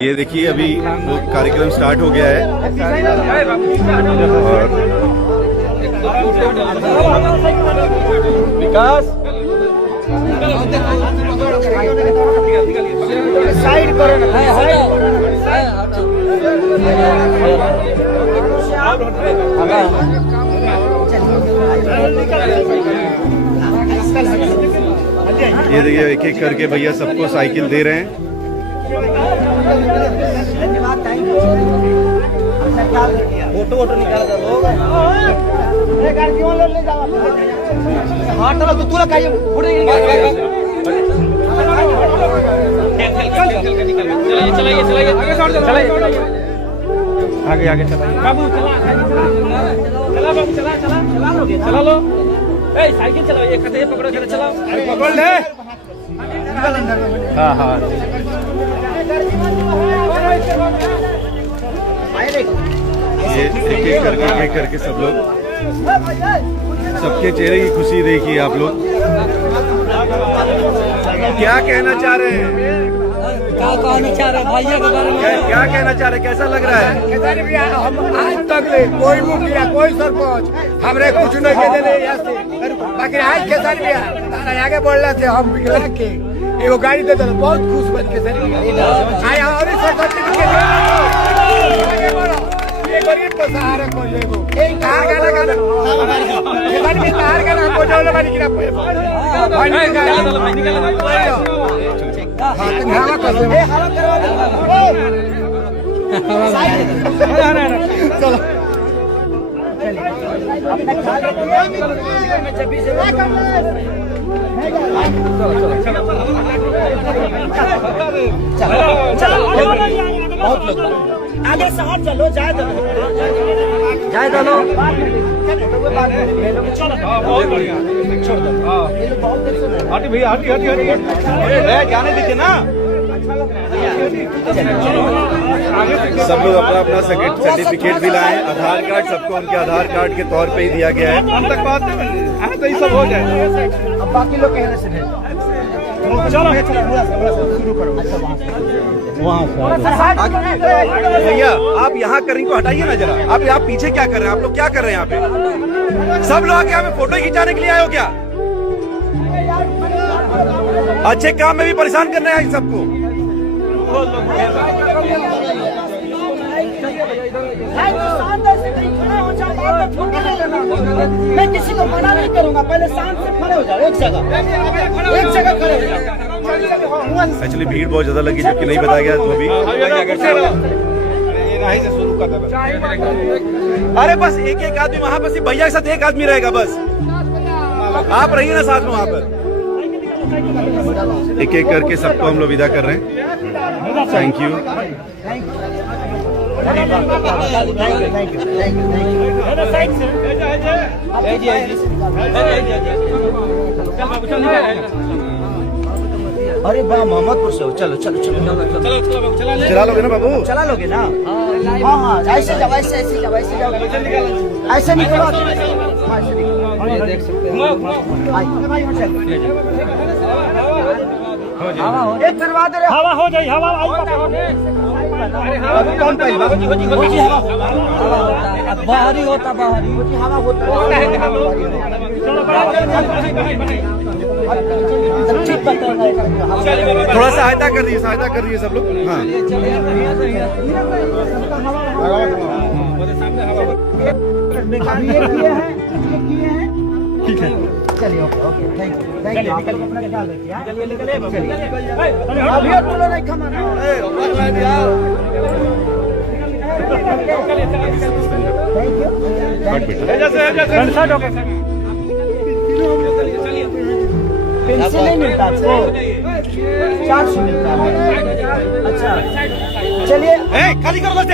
ये देखिए अभी वो कार्यक्रम स्टार्ट हो गया है और विकास साइड करो ना, ये देखिए एक एक करके भैया सबको साइकिल दे रहे हैं। फोटो वोटो निकाल कर लोग तो तू लगाइए आगे आगे चलाइए बाबू, चला बाबू, चला लो। ए साइकिल चलाओ, ये खटे पकड़ो, चलाओ, पकड़ ले। हाँ हाँ ये एक एक करके सब लोग, सबके चेहरे की खुशी देखिए आप लोग। क्या कहना चाह रहे हैं? क्या कहना चाह रहे भैया के बारे में? क्या कहना चाह रहे? कैसा लग रहा है? हम आज तक ले कोई मुखिया कोई सरपंच हमरे कुछ नहीं कहते बाकी आज खेसारी भैया आगे बोल रहे थे हम बिगड़ा के एगो गाड़ी दे दिल, बहुत खुश बन के आया और गरीब को सहारा को लेगो कार गाना गाना खेसारी में कार गाना को जोले बानी किना पे हवा कर दे, हवा करवा दे चलो बहुत लोग आगे से हट चलो, जाए दो हटी भैया, हटी जाने दीजिए ना। सब लोग अपना अपना सर्टिफिकेट भी लाए। आधार कार्ड सबको उनके आधार कार्ड के तौर पे ही दिया गया है। हम तक बात तो ये सब हो जाए। अब बाकी लोग कहने से चलो शुरू करो भैया आप यहाँ कर रही को हटाइए ना जरा। आप यहाँ पीछे क्या कर रहे हैं? आप लोग क्या कर रहे हैं यहाँ पे? सब लोग आके हमें फोटो खिंचाने के लिए आए हो क्या? अच्छे काम में भी परेशान करने हैं सबको। मैं किसी को मना नहीं करूंगा, पहले शांत से खड़े हो जाओ, एक जगह खड़े हो जाओ। एक्चुअली भीड़ बहुत ज्यादा लगी जबकि नहीं बताया गया तो अभी यहीं से शुरू कर दे। अरे बस एक एक आदमी वहाँ पर, सिर्फ भैया के साथ एक आदमी रहेगा बस। आप रहिए ना साथ में वहाँ पर। एक एक करके सबको हम लोग विदा कर रहे हैं। Thank you. अरे बा मोहम्मदपुर से हो, चलो चलो चलो चला लोगे ना बाबू? चला लोगे ना? हाँ ऐसे जाओ, ऐसे जाओ, ऐसे निकलो, देख सकते हैं। एक करवा दे, हवा हो जाए, हवा कौन पहले बाहरी होता, बाहरी हवा होता। थोड़ा सहायता कर दीजिए सब लोग। हाँ ठीक है, चलिए ओके थैंक यू। अभी नहीं खमाना पेंसिल नहीं मिलता आपको? 400 मिलता है। अच्छा चलिए खाली करो बस।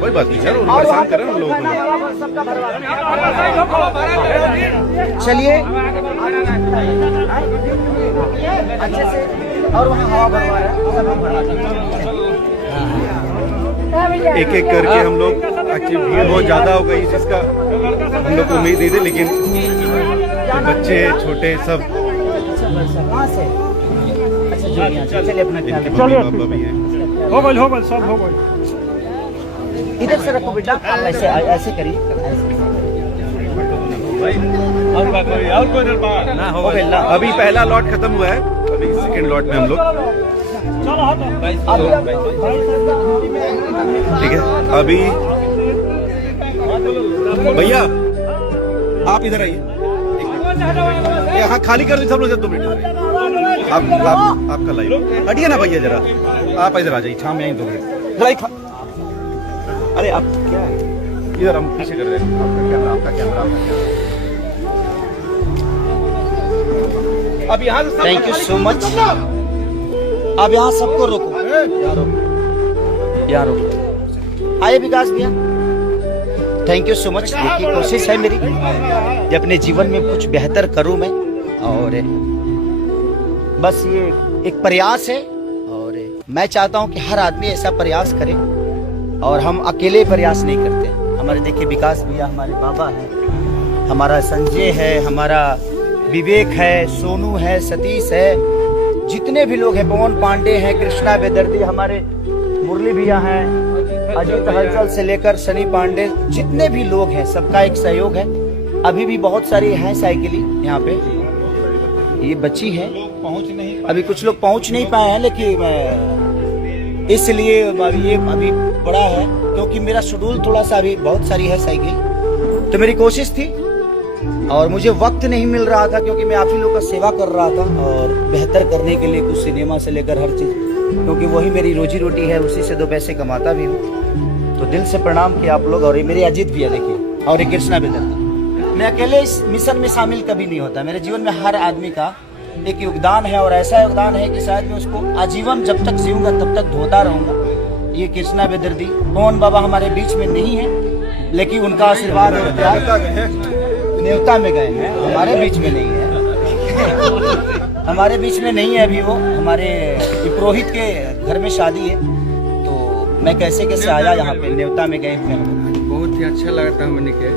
कोई बात नहीं सर, परेशान कर रहे हैं हम लोगों को। चलिए अच्छे से, और वहाँ हवा भरवा रहा है, सब हम भरवा देंगे। एक एक करके हम लोग, एक्चुअली भीड़ बहुत ज़्यादा हो गई जिसका हम लोग को उम्मीद नहीं थी, लेकिन बच्चे छोटे सब जोड़ियाँ चलिए अपना ख्याल रखिए। चलिए पापा भी हैं। हो गल सब हो गल। इधर से रखो बेटा, आप ऐसे ऐसे करिए, और कोई ना हो गया ना। अभी पहला लॉट खत्म हुआ है, अभी सेकंड लॉट में हम लोग, ठीक है। अभी भैया आप इधर आइए, यहाँ खाली कर दी सब लोग, 2 मिनट आपका लाइव हटिए ना भैया जरा, आप इधर आ जाइए, छाम में 2 मिनट। अरे आप क्या है, इधर हम पीछे कर रहे हैं, आपका कैमरा अब यहाँ से थैंक यू सो मच। अब यहाँ सबको रोको, यहाँ रोको। आइए विकास भैया, थैंक यू सो मच। देखिए कोशिश है मेरी कि अपने जीवन में कुछ बेहतर करूं मैं, और बस ये एक प्रयास है, और मैं चाहता हूं कि हर आदमी ऐसा प्रयास करे, और हम अकेले प्रयास नहीं करते। हमारे देखिए विकास भैया हमारे बाबा हैं, हमारा संजय है, हमारा विवेक है, सोनू है, सतीश है, जितने भी लोग हैं, पवन पांडे हैं, कृष्णा बेदर्दी, हमारे मुरली भैया हैं, अजीत हलचल से लेकर सनी पांडे, जितने भी लोग हैं सबका एक सहयोग है। अभी भी बहुत सारी हैं साइकिल यहाँ पे, ये बच्ची है, अभी कुछ लोग पहुंच नहीं पाए हैं, लेकिन इसलिए अभी बड़ा है, क्योंकि मेरा शेड्यूल थोड़ा सा अभी बहुत सारी है साइकिल, तो मेरी कोशिश थी और मुझे वक्त नहीं मिल रहा था, क्योंकि मैं आप ही लोग का सेवा कर रहा था, और बेहतर करने के लिए कुछ सिनेमा से लेकर हर चीज़, क्योंकि वही मेरी रोजी रोटी है, उसी से 2 पैसे कमाता भी हूँ। तो दिल से प्रणाम किया आप लोग। और ये मेरे अजीत भैया देखिए, और ये कृष्णा बेदर्दी। मैं अकेले इस मिशन में शामिल कभी नहीं होता, मेरे जीवन में हर आदमी का एक योगदान है, और ऐसा योगदान है कि शायद मैं उसको आजीवन जब तक जीऊंगा तब तक ढोता रहूंगा। ये कृष्णा बेदर्दी, पवन बाबा हमारे बीच में नहीं है, लेकिन उनका आशीर्वाद और प्यार न्योता में गए हैं, हमारे बीच में नहीं है। हमारे बीच में नहीं है अभी वो, हमारे पुरोहित के घर में शादी है, तो मैं कैसे आया यहाँ पे, न्योता में गए हुए हैं। बहुत ही अच्छा लगता है हमने के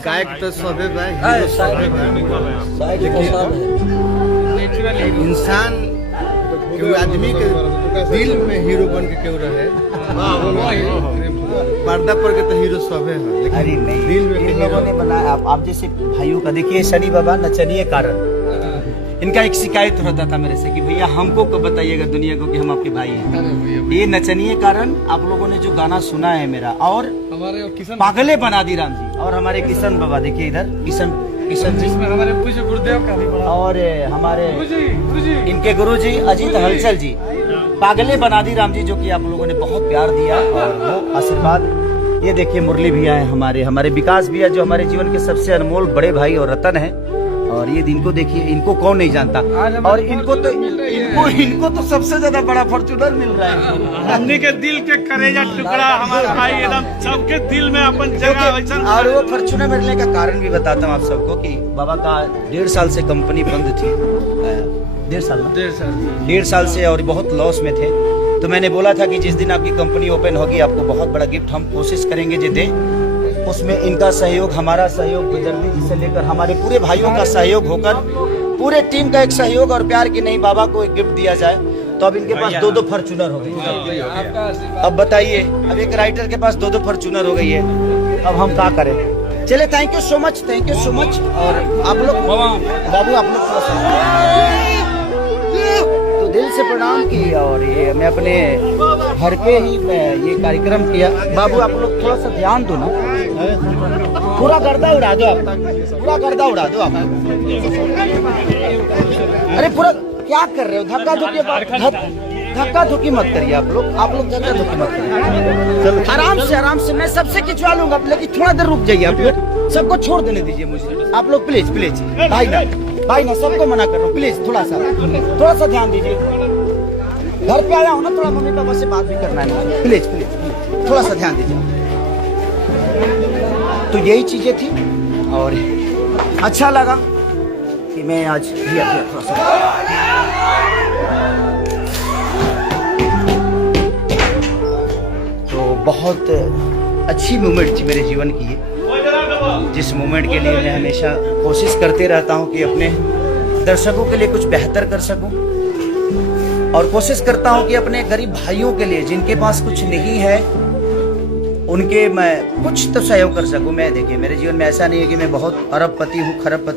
गायक तो सबे भाई, इंसान क्यों आदमी के दिल में हीरो बन के क्यों रहे, पर्दा पर के तो हीरो सबे है, लेकिन अरे नहीं, दिल में इन लोगों ने बनाया। आप जैसे भाइयों का देखिए, शनि बाबा नचनिए कारण, इनका एक शिकायत होता था मेरे से कि भैया हमको कब बताइएगा दुनिया को कि हम आपके भाई हैं। ये नचनिए कारण आप लोगों ने जो गाना सुना है मेरा, और पागले बना दी राम जी, और हमारे किशन बाबा देखिए इधर, किशन जी, हमारे पूज्य गुरुदेव का भी बड़ा, और हमारे इनके गुरुजी अजीत हलचल जी, पागले बना दी राम जी, जो कि आप लोगों ने बहुत प्यार दिया, और वो आशीर्वाद। ये देखिए मुरली भैया है, हमारे विकास भैया, जो हमारे जीवन के सबसे अनमोल बड़े भाई और रतन है। और ये इनको देखिए, इनको कौन नहीं जानता, और इनको तो सबसे ज्यादा बड़ा फॉर्च्यूनर मिल रहा है। हमनी के दिल के करेजा टुकड़ा, हमारे भाई एकदम सबके दिल में अपन जगह। और वो फॉर्च्यूनर मिलने का कारण भी बताता हूँ आप सबको, कि बाबा का 1.5 साल से कंपनी बंद थी, 1.5 साल से, और बहुत लॉस में थे। तो मैंने बोला था कि जिस दिन आपकी कंपनी ओपन होगी आपको बहुत बड़ा गिफ्ट हम कोशिश करेंगे जो दें। उसमें इनका सहयोग, हमारा सहयोग, बेदर्दी जी से लेकर हमारे पूरे भाइयों का सहयोग होकर, पूरे टीम का एक सहयोग और प्यार कि नहीं बाबा को एक गिफ्ट दिया जाए। तो अब इनके पास 2 फॉर्च्यूनर हो गई। अब बताइए, अब एक राइटर के पास 2 फॉर्च्यूनर हो गई है, अब हम क्या करें। चले, thank you so much, thank you so much. और आप लोग बाबू, आप लोग तो दिल से प्रणाम की, और ये मैं अपने घर पे ही ये कार्यक्रम किया। बाबू आप लोग थोड़ा सा ध्यान दो ना, पूरा गर्दा उड़ा दो आप, पूरा गर्दा उड़ा दो आप। अरे पूरा क्या कर रहे हो, धक्का धुक्की मत करिए आप लोग धक्का धुक्की मत करिए, आराम से मैं सबसे खिंचवा लूंगा, लेकिन थोड़ा देर रुक जाइए आप लोग, सबको छोड़ देने दीजिए मुझे आप लोग, प्लीज। भाई ना सबको मना कर रहा हूँ, प्लीज थोड़ा सा ध्यान दीजिए। घर पे आया हूँ ना, थोड़ा मम्मी पापा से बात भी करना है मुझे, प्लीज थोड़ा सा ध्यान दीजिए। तो यही चीजें थी, और अच्छा लगा कि मैं आज भी थोड़ा सा तो बहुत अच्छी मोमेंट थी मेरे जीवन की ये, जिस मोमेंट के लिए मैं हमेशा कोशिश करते रहता हूँ कि अपने दर्शकों के लिए कुछ बेहतर कर सकूं और कोशिश करता हूं कि अपने गरीब भाइयों के लिए जिनके पास कुछ नहीं है उनके मैं कुछ तो सहयोग कर सकूं। मैं देखिए मेरे जीवन में ऐसा नहीं है कि मैं बहुत अरबपति हूं, खरबपति।